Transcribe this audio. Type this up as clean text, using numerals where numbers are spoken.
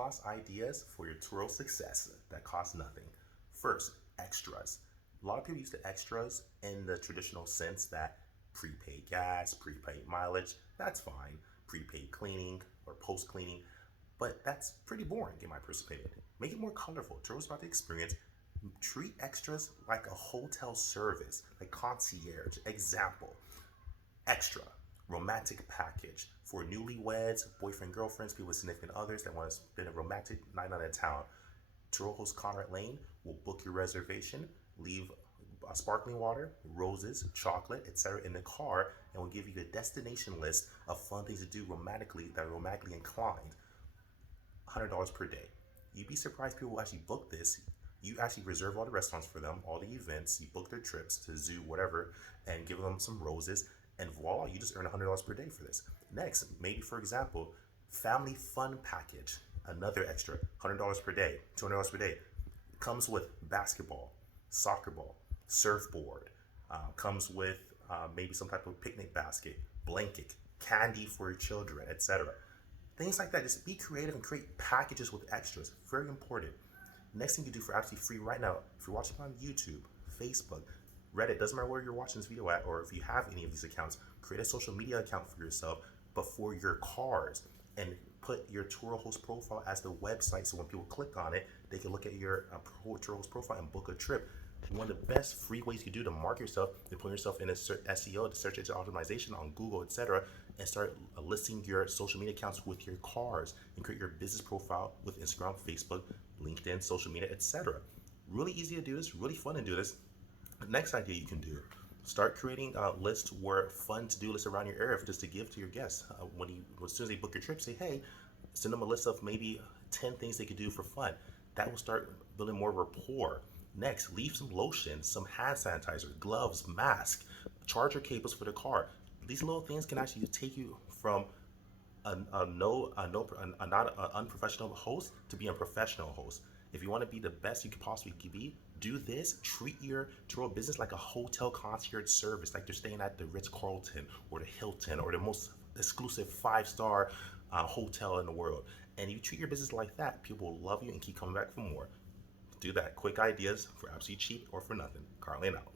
low-cost ideas for your Turo success that cost nothing. First, extras. A lot of people use the extras in the traditional sense that prepaid gas, prepaid mileage, that's fine. Prepaid cleaning or post-cleaning, but that's pretty boring in my perspective. Make it more colorful. Turo's about the experience. Treat extras like a hotel service, like concierge. Example, extra romantic package for newlyweds, boyfriend, girlfriends, people with significant others that want to spend a romantic night out of town. Turo host Conrad Layn will book your reservation, leave sparkling water, roses, chocolate, etc. in the car, and will give you a destination list of fun things to do romantically that are romantically inclined. $100 per day. You'd be surprised people will actually book this. You actually reserve all the restaurants for them, all the events, you book their trips to zoo, whatever, and give them some roses, and voila, you just earn $100 per day for this. Next, maybe for example, family fun package, another extra $100 per day, $200 per day. It comes with basketball, soccer ball, surfboard, comes with maybe some type of picnic basket, blanket, candy for your children, etc. Things like that. Just be creative and create packages with extras. Very important. Next thing you do for absolutely free right now, if you're watching on YouTube, Facebook, Reddit, doesn't matter where you're watching this video at, or if you have any of these accounts, create a social media account for yourself, but for your cars, and put your Turo host profile as the website, so when people click on it, they can look at your Turo host profile and book a trip. One of the best free ways you can do to market yourself is put yourself in a SEO, the search engine optimization on Google, etc., and start listing your social media accounts with your cars and create your business profile with Instagram, Facebook, LinkedIn, social media, etc. Really easy to do this, really fun to do this. The next idea you can do, start creating a list where fun to-do lists around your area just to give to your guests. As soon as they book your trip, say, hey, send them a list of maybe 10 things they could do for fun. That will start building more rapport. Next, leave some lotion, some hand sanitizer, gloves, mask, charger cables for the car. These little things can actually take you from an unprofessional host to be a professional host. If you want to be the best you could possibly be, do this. Treat your Turo business like a hotel concierge service, like they're staying at the Ritz-Carlton or the Hilton or the most exclusive 5-star hotel in the world. And you treat your business like that, people will love you and keep coming back for more. Do that. Quick ideas for absolutely cheap or for nothing. Conrad Layn out.